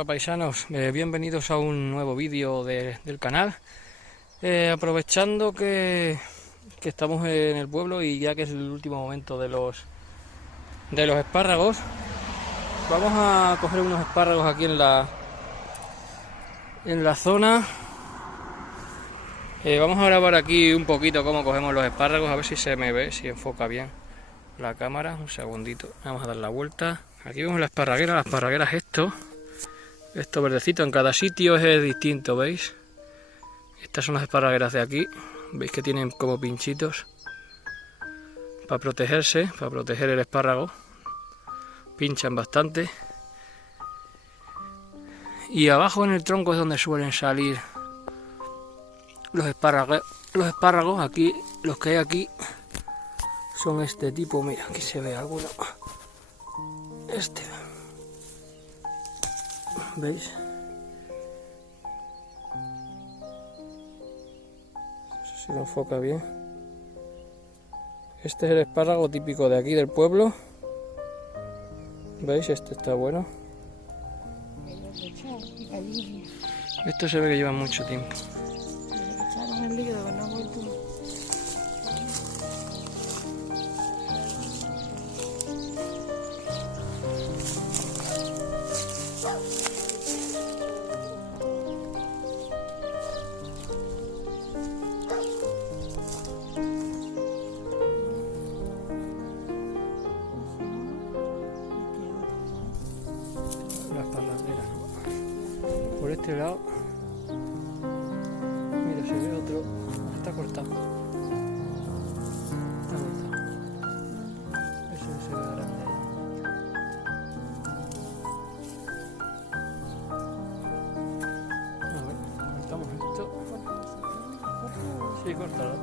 Hola paisanos, bienvenidos a un nuevo vídeo del canal. Aprovechando que estamos en el pueblo y ya que es el último momento de los espárragos, vamos a coger unos espárragos aquí en la zona. Vamos a grabar aquí un poquito cómo cogemos los espárragos, a ver si se me ve, si enfoca bien la cámara. Un segundito, vamos a dar la vuelta. Aquí vemos la esparraguera es esto verdecito, en cada sitio es distinto, ¿veis? Estas son las esparragueras de aquí, veis que tienen como pinchitos para protegerse, para proteger el espárrago, pinchan bastante. Y abajo en el tronco es donde suelen salir los espárragos. Aquí, los que hay aquí son este tipo, mira, aquí se ve alguno, ¿veis? No sé si lo enfoca bien. Este es el espárrago típico de aquí del pueblo. ¿Veis? Este está bueno. Esto se ve que lleva mucho tiempo. Por este lado, mira, se ve otro, está cortado. Ese se ve grande ahí. A ver, cortamos esto. Sí, córtalo.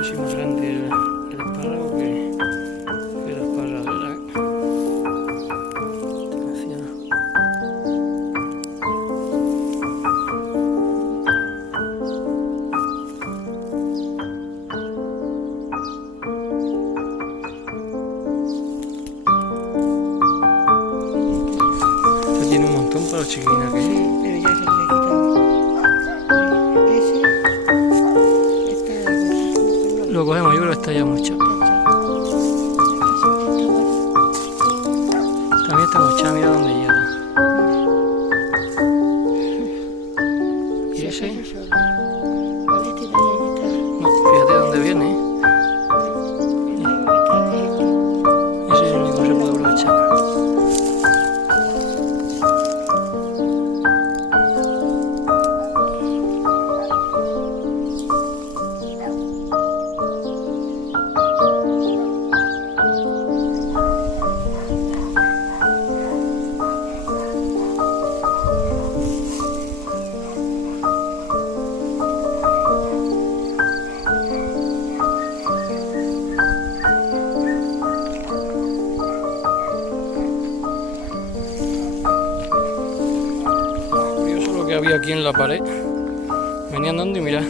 Es más grande el espárrago que la esparraguera. Esto tiene un montón para los chiquilines que sí, pero ya se le ha quitado. lo cogemos, yo creo que está ya mucho. También está mucha, mira dónde llega. ¿Y ese? No, fíjate dónde viene. Ese es el único que se puede aprovechar. vi aquí en la pared. Venía andando y mira,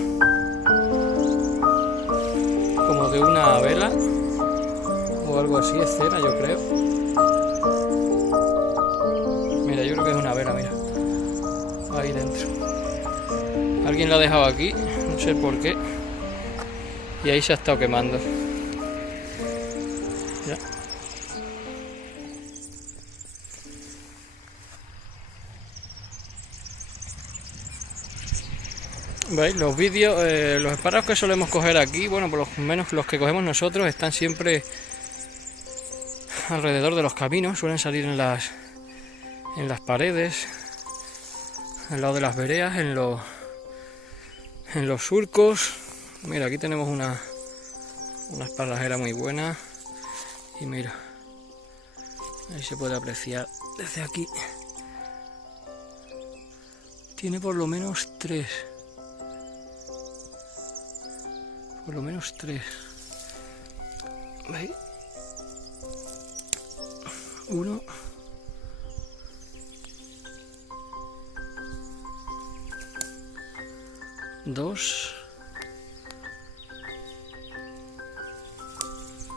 como de una vela o algo así, es cera, yo creo. Mira, yo creo que es una vela, mira, ahí dentro. Alguien la ha dejado aquí, no sé por qué, y ahí se ha estado quemando. Ya. ¿Veis? Los vídeos, los espárragos que solemos coger aquí, bueno, por lo menos los que cogemos nosotros, están siempre alrededor de los caminos, suelen salir en las paredes, al lado de las veredas, en los surcos. Mira, aquí tenemos una esparrajera muy buena, y mira, ahí se puede apreciar desde aquí. Tiene por lo menos tres. Por lo menos tres. ¿Veis? Uno. Dos.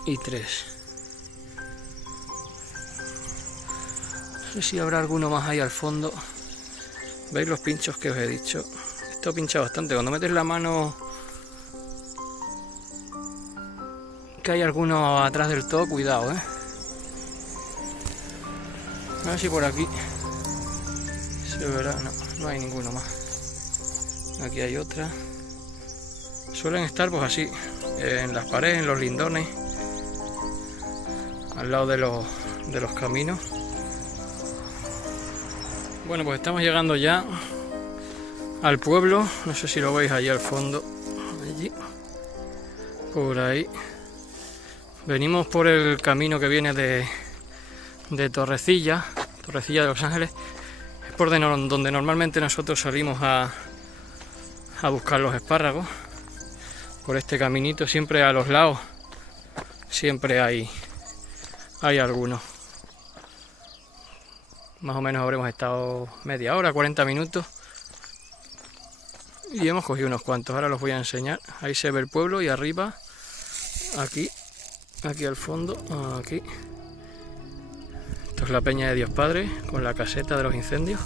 Y tres. No sé si habrá alguno más ahí al fondo. ¿Veis los pinchos que os he dicho? Esto pincha bastante. Cuando metes la mano, que hay alguno atrás del todo, cuidado, A ver si por aquí se verá. No hay ninguno más. Aquí hay otra. Suelen estar pues así, en las paredes, en los lindones, al lado de los caminos. Bueno, pues estamos llegando ya al pueblo. No sé si lo veis allí al fondo, allí, por ahí. Venimos por el camino que viene de Torrecilla de Los Ángeles. Es por donde normalmente nosotros salimos a buscar los espárragos. Por este caminito, siempre a los lados, siempre hay algunos. Más o menos habremos estado media hora, 40 minutos. Y hemos cogido unos cuantos, ahora los voy a enseñar. Ahí se ve el pueblo y arriba, aquí al fondo, aquí. Esto es la Peña de Dios Padre, con la caseta de los incendios,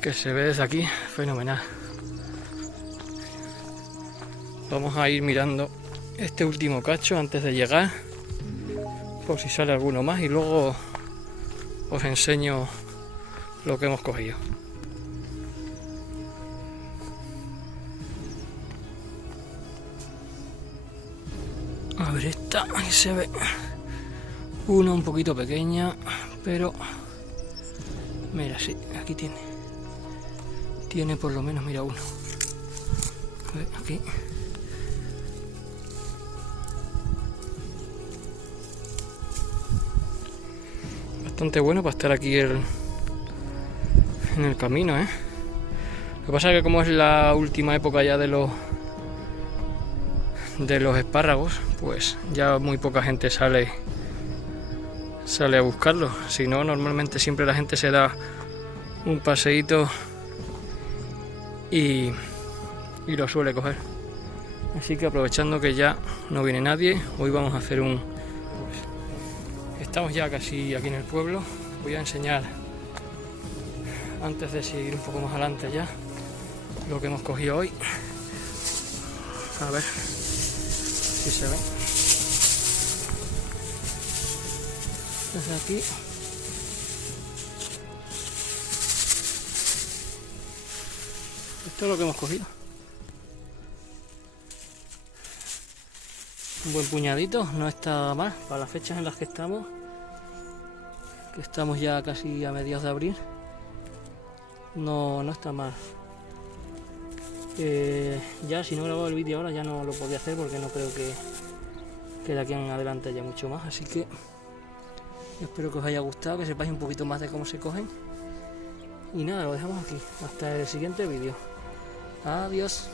que se ve desde aquí, fenomenal. Vamos a ir mirando este último cacho antes de llegar, por si sale alguno más, y luego os enseño lo que hemos cogido. A ver, esta, ahí se ve una un poquito pequeña, pero mira, sí, aquí tiene por lo menos, mira, uno. A ver, aquí. Bastante bueno para estar aquí en el camino, Lo que pasa es que como es la última época ya de los espárragos, pues ya muy poca gente sale a buscarlos. Si no, normalmente siempre la gente se da un paseíto y lo suele coger. Así que aprovechando que ya no viene nadie, hoy vamos a hacer estamos ya casi aquí en el pueblo. Voy a enseñar, antes de seguir un poco más adelante ya, lo que hemos cogido hoy. A ver si se ve. Desde aquí. Esto es lo que hemos cogido. Un buen puñadito, no está mal para las fechas en las que estamos ya casi a mediados de abril. No está mal. Ya si no grababa el vídeo ahora ya no lo podía hacer, porque no creo que de aquí en adelante haya mucho más. Así que espero que os haya gustado, que sepáis un poquito más de cómo se cogen. Y nada, lo dejamos aquí. Hasta el siguiente vídeo. Adiós.